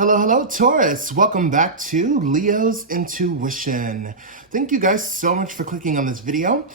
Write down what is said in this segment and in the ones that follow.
Hello, Taurus. Welcome back to Leo's Intuition. Thank you guys so much for clicking on this video.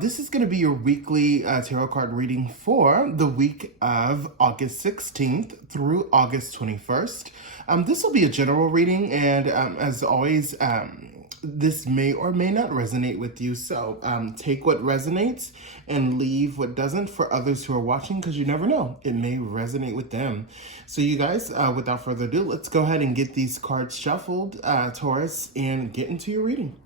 This is going to be your weekly tarot card reading for the week of August 16th through August 21st. This will be a general reading, and as always, this may or may not resonate with you, so take what resonates and leave what doesn't for others who are watching, because you never know, it may resonate with them. So you guys, without further ado, let's go ahead and get these cards shuffled, Taurus, and get into your reading.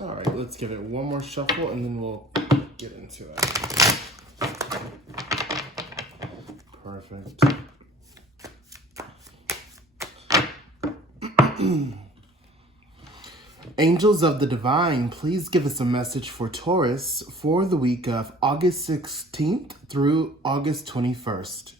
All right, let's give it one more shuffle and then we'll get into it. Perfect. Angels of the Divine, please give us a message for Taurus for the week of August 16th through August 21st.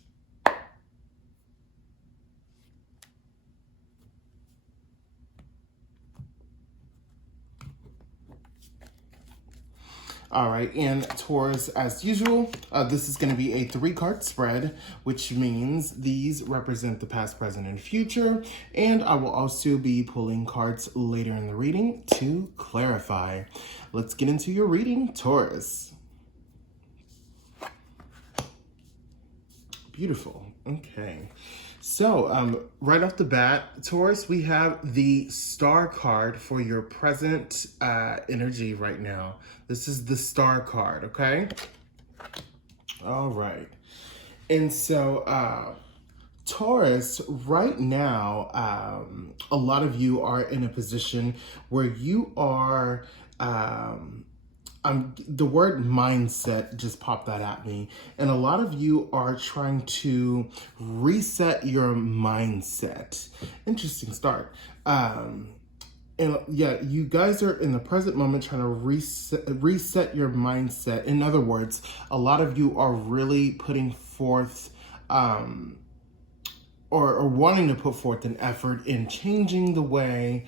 All right, and Taurus, as usual, this is going to be a 3-card spread, which means these represent the past, present, and future. And I will also be pulling cards later in the reading to clarify. Let's get into your reading, Taurus. Beautiful. Okay. So, right off the bat, Taurus, we have the Star card for your present energy right now. This is the Star card, okay? All right. And so, Taurus, right now, a lot of you are in a position where you are... the word mindset just popped that at me. And a lot of you are trying to reset your mindset. Interesting start. And yeah, you guys are in the present moment trying to reset your mindset. In other words, a lot of you are really putting forth or wanting to put forth an effort in changing the way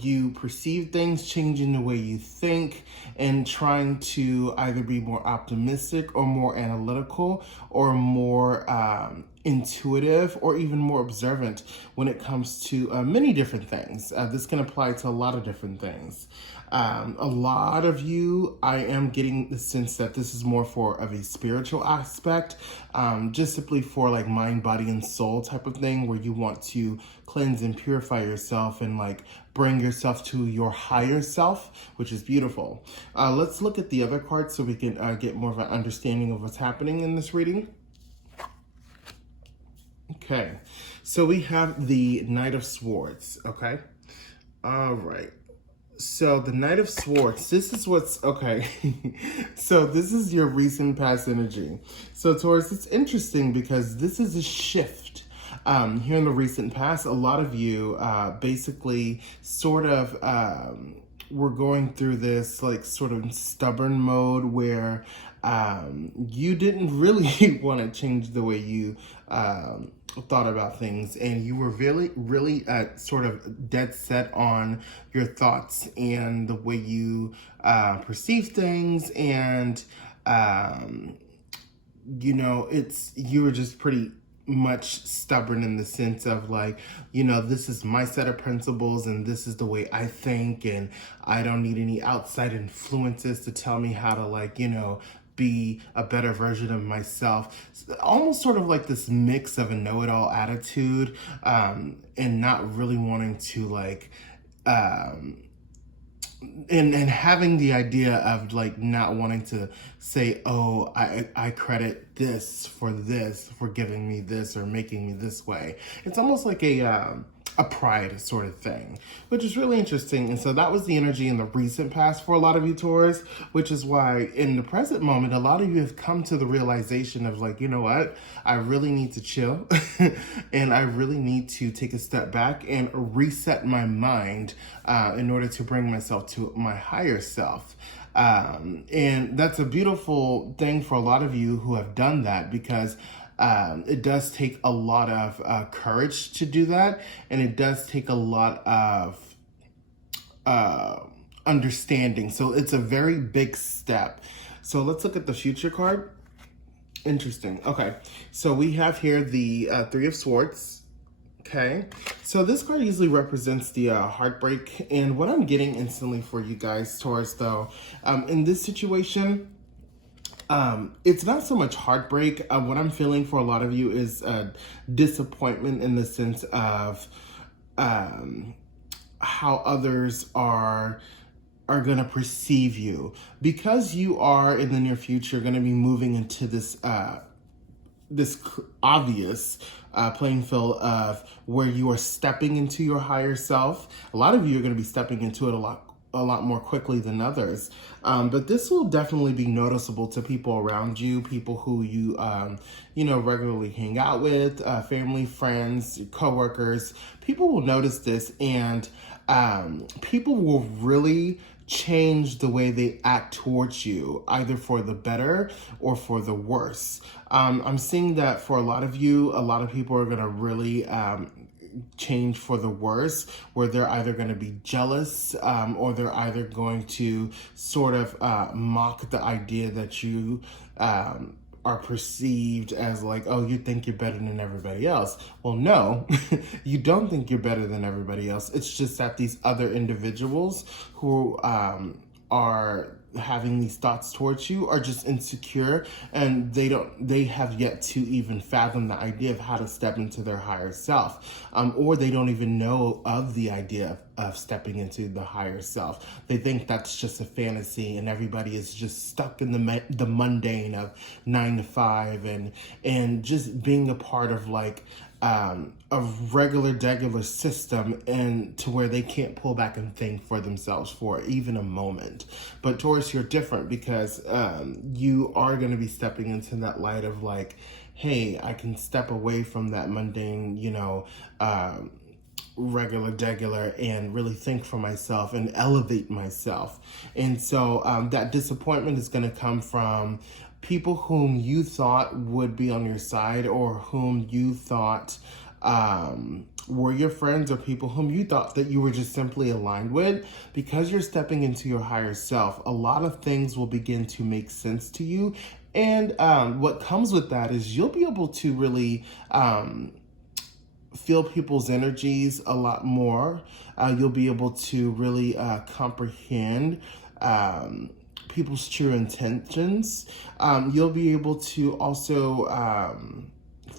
you perceive things, changing the way you think, and trying to either be more optimistic or more analytical or more intuitive or even more observant when it comes to many different things. This can apply to a lot of different things. A lot of you, I am getting the sense that this is more of a spiritual aspect, just simply for like mind, body, and soul type of thing, where you want to cleanse and purify yourself and like bring yourself to your higher self, which is beautiful. Let's look at the other cards so we can get more of an understanding of what's happening in this reading. Okay, so we have the Knight of Swords, okay? All right. So the Knight of Swords, this is what's, okay. So this is your recent past energy. So Taurus, it's interesting because this is a shift. Here in the recent past, a lot of you basically sort of were going through this like sort of stubborn mode where you didn't really want to change the way you thought about things, and you were really sort of dead set on your thoughts and the way you perceive things, and you know, you were just pretty much stubborn in the sense of like, you know, this is my set of principles and this is the way I think, and I don't need any outside influences to tell me how to, like, you know, be a better version of myself. Almost sort of like this mix of a know-it-all attitude, and not really wanting to like and having the idea of like not wanting to say, oh, I credit this for giving me this or making me this way. It's almost like a a pride sort of thing, which is really interesting. And so that was the energy in the recent past for a lot of you Taurus, which is why in the present moment, a lot of you have come to the realization of like, you know what, I really need to chill and I really need to take a step back and reset my mind in order to bring myself to my higher self. And that's a beautiful thing for a lot of you who have done that, because it does take a lot of courage to do that, and it does take a lot of understanding. So it's a very big step. So let's look at the future card. Interesting. Okay, so we have here the Three of Swords. Okay, so this card usually represents the heartbreak, and what I'm getting instantly for you guys, Taurus, though, in this situation, it's not so much heartbreak. What I'm feeling for a lot of you is disappointment in the sense of how others are going to perceive you, because you are in the near future going to be moving into this obvious playing field of where you are stepping into your higher self. A lot of you are going to be stepping into it a lot more quickly than others. But this will definitely be noticeable to people around you, people who you, regularly hang out with, family, friends, coworkers. People will notice this, and people will really change the way they act towards you, either for the better or for the worse. I'm seeing that for a lot of you, a lot of people are going to really change for the worse, where they're either going to be jealous or they're either going to sort of mock the idea that you are perceived as like, oh, you think you're better than everybody else. Well, no, you don't think you're better than everybody else. It's just that these other individuals who are having these thoughts towards you are just insecure, and they have yet to even fathom the idea of how to step into their higher self, or they don't even know of the idea of stepping into the higher self. They think that's just a fantasy, and everybody is just stuck in the mundane of 9 to 5 and just being a part of like a regular system, and to where they can't pull back and think for themselves for even a moment. But Taurus, you're different, because you are going to be stepping into that light of like, hey, I can step away from that mundane, regular and really think for myself and elevate myself. And so that disappointment is going to come from people whom you thought would be on your side, or whom you thought were your friends, or people whom you thought that you were just simply aligned with. Because you're stepping into your higher self, a lot of things will begin to make sense to you. And what comes with that is you'll be able to really feel people's energies a lot more. You'll be able to really comprehend people's true intentions. You'll be able to also,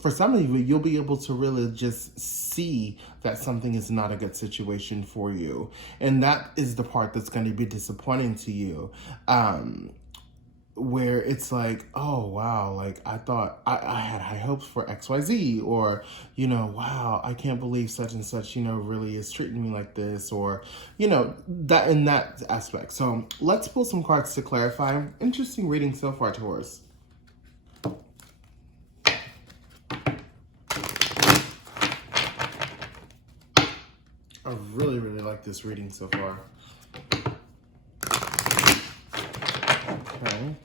for some of you, you'll be able to really just see that something is not a good situation for you. And that is the part that's going to be disappointing to you. Where it's like, oh, wow, like I thought I had high hopes for XYZ, or, wow, I can't believe such and such, really is treating me like this, or, that in that aspect. So let's pull some cards to clarify. Interesting reading so far, Taurus. I really like this reading so far. Okay.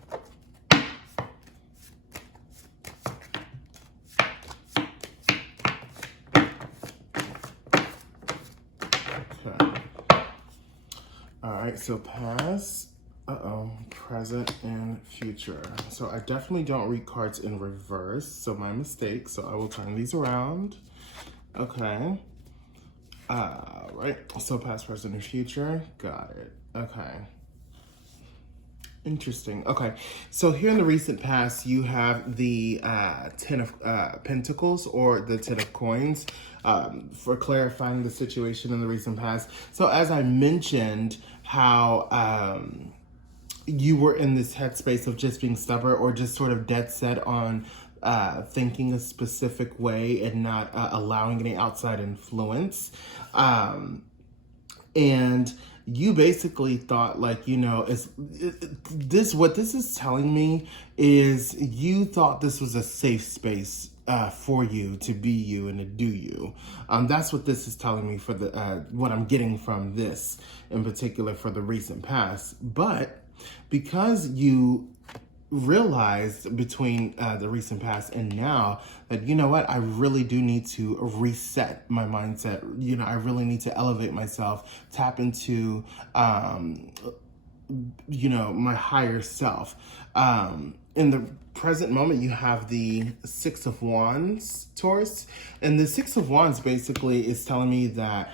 All right, so past, present, and future. So I definitely don't read cards in reverse, so my mistake. So I will turn these around. Okay. Right, so past, present, and future. Got it. Okay. Interesting. Okay, so here in the recent past, you have the 10 of Pentacles, or the 10 of Coins, for clarifying the situation in the recent past. So as I mentioned, how you were in this headspace of just being stubborn, or just sort of dead set on thinking a specific way and not allowing any outside influence. And you basically thought, like, what this is telling me is you thought this was a safe space for you to be you and to do you. That's what this is telling me for what I'm getting from this in particular for the recent past. But because you realized between the recent past and now that, you know what, I really do need to reset my mindset. I really need to elevate myself, tap into, my higher self. In the present moment, you have the Six of Wands, Taurus. And the Six of Wands basically is telling me that,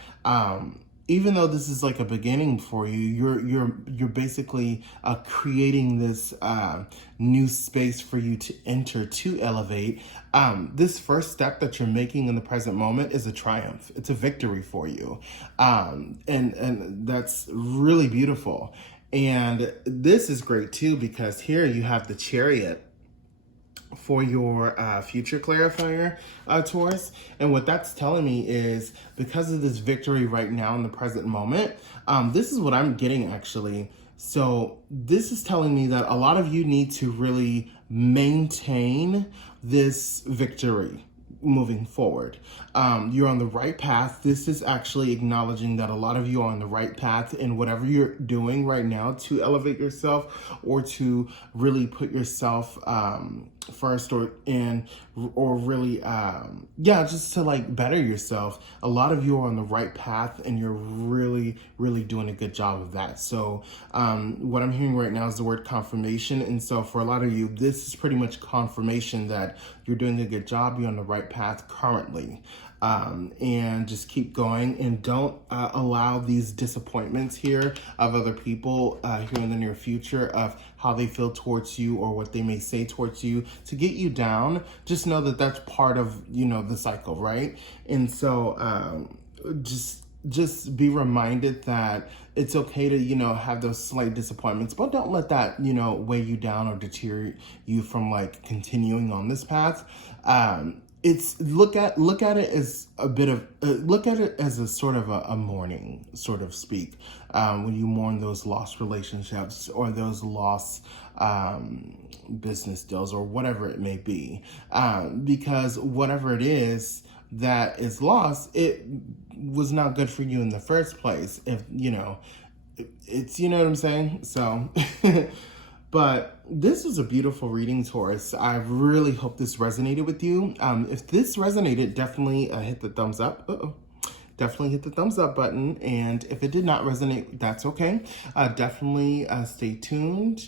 even though this is like a beginning for you, you're basically creating this new space for you to enter, to elevate. This first step that you're making in the present moment is a triumph. It's a victory for you, and that's really beautiful. And this is great too, because here you have the Chariot for your future clarifier, Taurus. And what that's telling me is, because of this victory right now in the present moment, this is what I'm getting actually. So this is telling me that a lot of you need to really maintain this victory moving forward. You're on the right path. This is actually acknowledging that a lot of you are on the right path in whatever you're doing right now to elevate yourself, or to really put yourself first, or really just to like better yourself. A lot of you are on the right path, and you're really doing a good job of that. So what I'm hearing right now is the word confirmation. And so for a lot of you, this is pretty much confirmation that you're doing a good job, you're on the right path currently. And just keep going, and don't allow these disappointments here of other people here in the near future of how they feel towards you, or what they may say towards you, to get you down. Just know that that's part of, the cycle, right? And so just be reminded that it's okay to, have those slight disappointments, but don't let that, weigh you down or deter you from like continuing on this path. It's look at it as a bit of look at it as a sort of a mourning, sort of speak, when you mourn those lost relationships, or those lost business deals, or whatever it may be, because whatever it is that is lost, it was not good for you in the first place. If it's, what I'm saying. So but this was a beautiful reading, Taurus. I really hope this resonated with you. If this resonated, definitely hit the thumbs up. Definitely hit the thumbs up button. And if it did not resonate, that's okay. Definitely stay tuned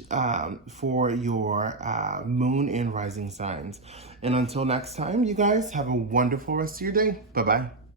for your moon and rising signs. And until next time, you guys have a wonderful rest of your day. Bye-bye.